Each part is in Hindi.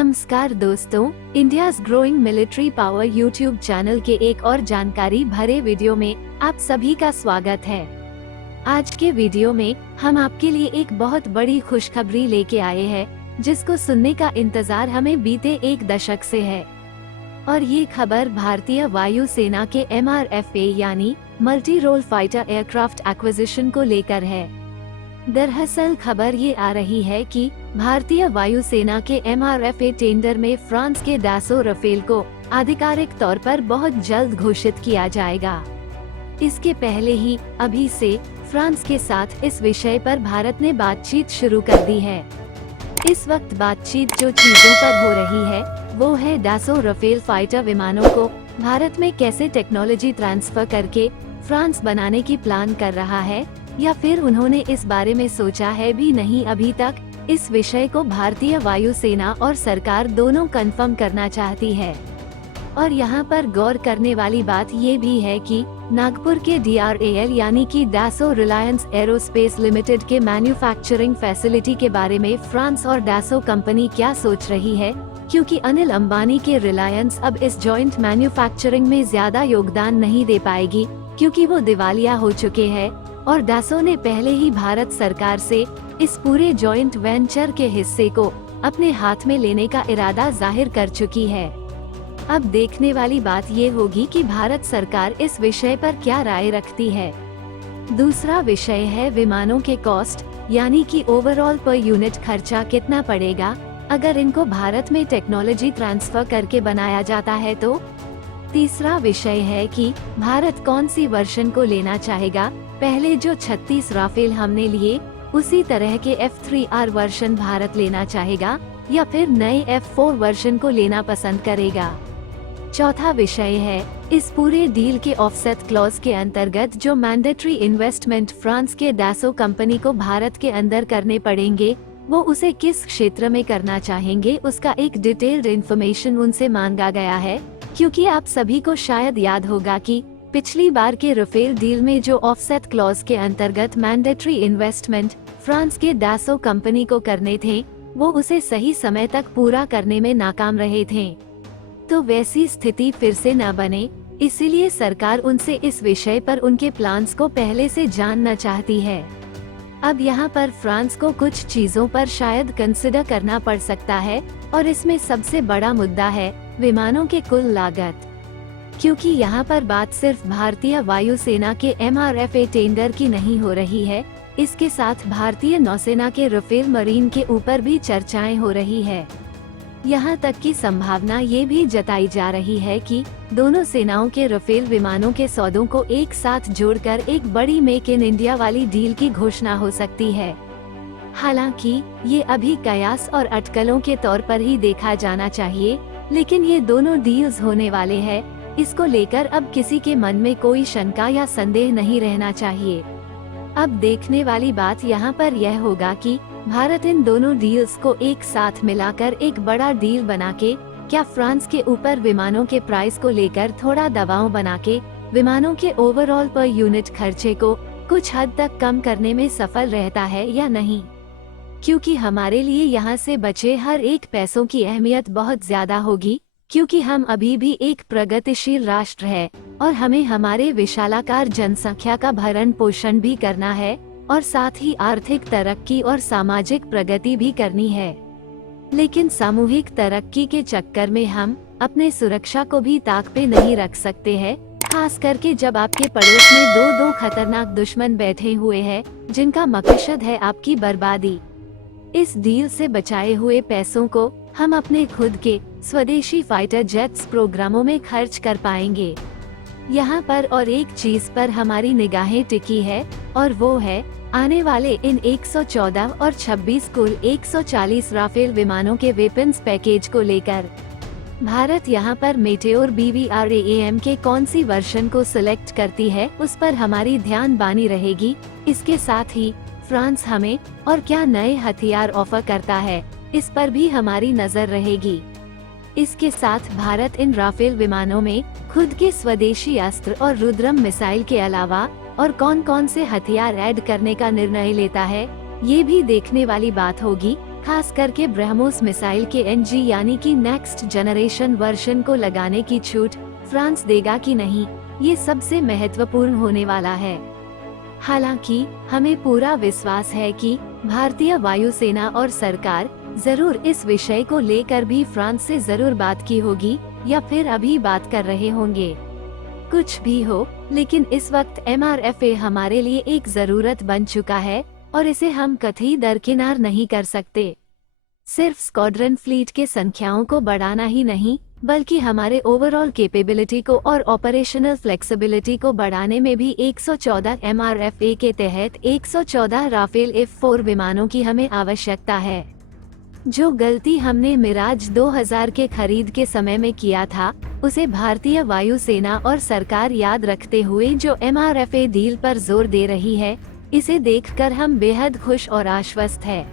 नमस्कार दोस्तों, India's growing military power YouTube channel के एक और जानकारी भरे वीडियो में आप सभी का स्वागत है। आज के वीडियो में हम आपके लिए एक बहुत बड़ी खुशखबरी लेके आए हैं, जिसको सुनने का इंतजार हमें बीते एक दशक से है। और ये खबर भारतीय वायु सेना के MRFA यानी multi role fighter aircraft acquisition को लेकर है। दरअसल खबर ये आ रही है कि भारतीय वायु सेना के MRFA टेंडर में फ्रांस के डासो राफेल को आधिकारिक तौर पर बहुत जल्द घोषित किया जाएगा। इसके पहले ही अभी से फ्रांस के साथ इस विषय पर भारत ने बातचीत शुरू कर दी है। इस वक्त बातचीत जो चीजों पर हो रही है वो है डासो राफेल फाइटर विमानों को भारत में कैसे टेक्नोलॉजी ट्रांसफर करके फ्रांस बनाने की प्लान कर रहा है, या फिर उन्होंने इस बारे में सोचा है भी नहीं अभी तक। इस विषय को भारतीय वायु सेना और सरकार दोनों कंफर्म करना चाहती है। और यहाँ पर गौर करने वाली बात ये भी है कि नागपुर के DRAL यानी कि डासो रिलायंस एरोस्पेस लिमिटेड के मैन्युफैक्चरिंग फैसिलिटी के बारे में फ्रांस और डासो कंपनी क्या सोच रही है, क्योंकि अनिल अंबानी के रिलायंस अब इस जॉइंट मैन्युफैक्चरिंग में ज्यादा योगदान नहीं दे पाएगी, क्योंकि वो दिवालिया हो चुके हैं। और डासो ने पहले ही भारत सरकार से इस पूरे जॉइंट वेंचर के हिस्से को अपने हाथ में लेने का इरादा जाहिर कर चुकी है। अब देखने वाली बात ये होगी कि भारत सरकार इस विषय पर क्या राय रखती है। दूसरा विषय है विमानों के कॉस्ट, यानी कि ओवरऑल पर यूनिट खर्चा कितना पड़ेगा अगर इनको भारत में टेक्नोलॉजी ट्रांसफर करके बनाया जाता है तो। तीसरा विषय है कि भारत कौन सी वर्जन को लेना चाहेगा। पहले जो 36 राफेल हमने लिए उसी तरह के F3R वर्जन भारत लेना चाहेगा, या फिर नए F4 वर्जन को लेना पसंद करेगा। चौथा विषय है इस पूरे डील के ऑफसेट क्लॉज के अंतर्गत जो मैंडेटरी इन्वेस्टमेंट फ्रांस के डासो कंपनी को भारत के अंदर करने पड़ेंगे, वो उसे किस क्षेत्र में करना चाहेंगे उसका एक डिटेल्ड इन्फॉर्मेशन उनसे मांगा गया है। क्योंकि आप सभी को शायद याद होगा कि पिछली बार के राफेल डील में जो ऑफसेट क्लॉज के अंतर्गत मैंडेटरी इन्वेस्टमेंट फ्रांस के डासो कंपनी को करने थे, वो उसे सही समय तक पूरा करने में नाकाम रहे थे। तो वैसी स्थिति फिर से न बने, इसीलिए सरकार उनसे इस विषय पर उनके प्लान्स को पहले से जानना चाहती है। अब यहाँ पर फ्रांस को कुछ चीजों पर शायद कंसिडर करना पड़ सकता है, और इसमें सबसे बड़ा मुद्दा है विमानों के कुल लागत। क्योंकि यहाँ पर बात सिर्फ भारतीय वायु सेना के MRFA टेंडर की नहीं हो रही है, इसके साथ भारतीय नौसेना के राफेल मरीन के ऊपर भी चर्चाएं हो रही है। यहाँ तक की संभावना ये भी जताई जा रही है कि दोनों सेनाओं के राफेल विमानों के सौदों को एक साथ जोड़कर एक बड़ी मेक इन इंडिया वाली डील की घोषणा हो सकती है। हालांकि ये अभी कयास और अटकलों के तौर पर ही देखा जाना चाहिए, लेकिन ये दोनों डील्स होने वाले हैं, इसको लेकर अब किसी के मन में कोई शंका या संदेह नहीं रहना चाहिए। अब देखने वाली बात यहाँ पर यह होगा कि भारत इन दोनों डील्स को एक साथ मिलाकर एक बड़ा डील बना के क्या फ्रांस के ऊपर विमानों के प्राइस को लेकर थोड़ा दबाव बना के विमानों के ओवरऑल पर यूनिट खर्चे को कुछ हद तक कम करने में सफल रहता है या नहीं। क्योंकि हमारे लिए यहाँ से बचे हर एक पैसों की अहमियत बहुत ज्यादा होगी, क्योंकि हम अभी भी एक प्रगतिशील राष्ट्र है और हमें हमारे विशालाकार जनसंख्या का भरण पोषण भी करना है, और साथ ही आर्थिक तरक्की और सामाजिक प्रगति भी करनी है। लेकिन सामूहिक तरक्की के चक्कर में हम अपने सुरक्षा को भी ताक पे नहीं रख सकते हैं, खास करके जब आपके पड़ोस में दो खतरनाक दुश्मन बैठे हुए हैं जिनका मकसद है आपकी बर्बादी। इस डील से बचाए हुए पैसों को हम अपने खुद के स्वदेशी फाइटर जेट्स प्रोग्रामों में खर्च कर पाएंगे। यहाँ पर और एक चीज पर हमारी निगाहें टिकी है, और वो है आने वाले इन 114 और 26 कुल 140 राफेल विमानों के वेपन्स पैकेज को लेकर। भारत यहाँ पर मेटेओर BVRAM के कौन सी वर्जन को सिलेक्ट करती है उस पर हमारी ध्यान बानी रहेगी। इसके साथ ही फ्रांस हमें और क्या नए हथियार ऑफर करता है, इस पर भी हमारी नजर रहेगी। इसके साथ भारत इन राफेल विमानों में खुद के स्वदेशी अस्त्र और रुद्रम मिसाइल के अलावा और कौन कौन से हथियार ऐड करने का निर्णय लेता है, ये भी देखने वाली बात होगी। खास करके ब्रह्मोस मिसाइल के NG यानी कि नेक्स्ट जनरेशन वर्जन को लगाने की छूट फ्रांस देगा कि नहीं, ये सबसे महत्वपूर्ण होने वाला है। हालांकि हमें पूरा विश्वास है कि भारतीय वायुसेना और सरकार जरूर इस विषय को लेकर भी फ्रांस से जरूर बात की होगी या फिर अभी बात कर रहे होंगे। कुछ भी हो, लेकिन इस वक्त MRFA हमारे लिए एक जरूरत बन चुका है और इसे हम कतई दरकिनार नहीं कर सकते। सिर्फ स्क्वाड्रन फ्लीट के संख्याओं को बढ़ाना ही नहीं, बल्कि हमारे ओवरऑल कैपेबिलिटी को और ऑपरेशनल फ्लेक्सिबिलिटी को बढ़ाने में भी 114 MRFA के तहत 114 राफेल F4 विमानों की हमें आवश्यकता है। जो गलती हमने मिराज 2000 के खरीद के समय में किया था, उसे भारतीय वायुसेना और सरकार याद रखते हुए जो MRFA डील पर जोर दे रही है, इसे देखकर हम बेहद खुश और आश्वस्त है।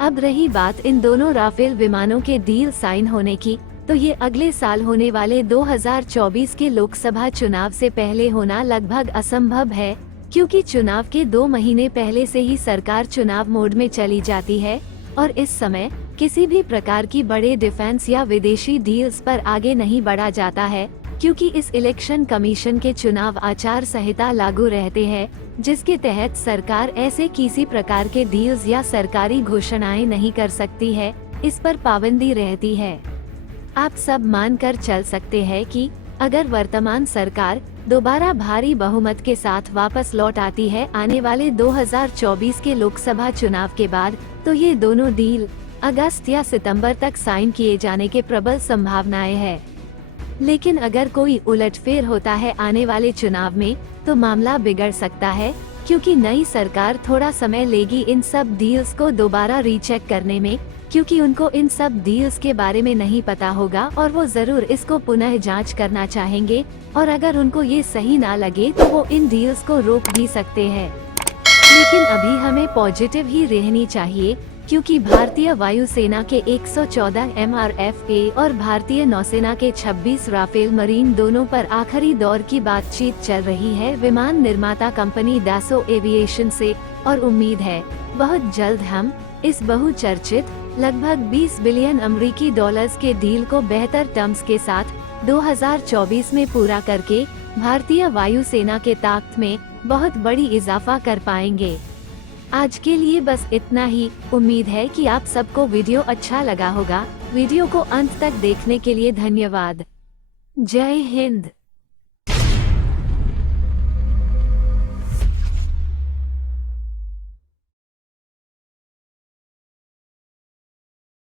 अब रही बात इन दोनों राफेल विमानों के डील साइन होने की, तो ये अगले साल होने वाले 2024 के लोकसभा चुनाव से पहले होना लगभग असंभव है, क्योंकि चुनाव के 2 महीने पहले से ही सरकार चुनाव मोड में चली जाती है और इस समय किसी भी प्रकार की बड़े डिफेंस या विदेशी डील्स पर आगे नहीं बढ़ा जाता है, क्योंकि इस इलेक्शन कमीशन के चुनाव आचार संहिता लागू रहते हैं, जिसके तहत सरकार ऐसे किसी प्रकार के डील्स या सरकारी घोषणाएं नहीं कर सकती है, इस पर पाबंदी रहती है। आप सब मानकर चल सकते हैं कि अगर वर्तमान सरकार दोबारा भारी बहुमत के साथ वापस लौट आती है आने वाले 2024 के लोकसभा चुनाव के बाद, तो ये दोनों डील अगस्त या सितंबर तक साइन किए जाने के प्रबल संभावनाएं हैं। लेकिन अगर कोई उलटफेर होता है आने वाले चुनाव में, तो मामला बिगड़ सकता है, क्योंकि नई सरकार थोड़ा समय लेगी इन सब डील्स को दोबारा रीचेक करने में, क्योंकि उनको इन सब डील्स के बारे में नहीं पता होगा और वो जरूर इसको पुनः जांच करना चाहेंगे, और अगर उनको ये सही ना लगे तो वो इन डील्स को रोक भी सकते हैं। लेकिन अभी हमें पॉजिटिव ही रहनी चाहिए, क्योंकि भारतीय वायुसेना के 114 MRFA और भारतीय नौसेना के 26 राफेल मरीन दोनों पर आखिरी दौर की बातचीत चल रही है विमान निर्माता कंपनी डासो एविएशन से, और उम्मीद है बहुत जल्द हम इस बहुचर्चित लगभग 20 बिलियन अमेरिकी डॉलर्स के डील को बेहतर टर्म्स के साथ 2024 में पूरा करके भारतीय वायुसेना के ताकत में बहुत बड़ी इजाफा कर पाएंगे। आज के लिए बस इतना ही। उम्मीद है कि आप सबको वीडियो अच्छा लगा होगा। वीडियो को अंत तक देखने के लिए धन्यवाद। जय हिंद।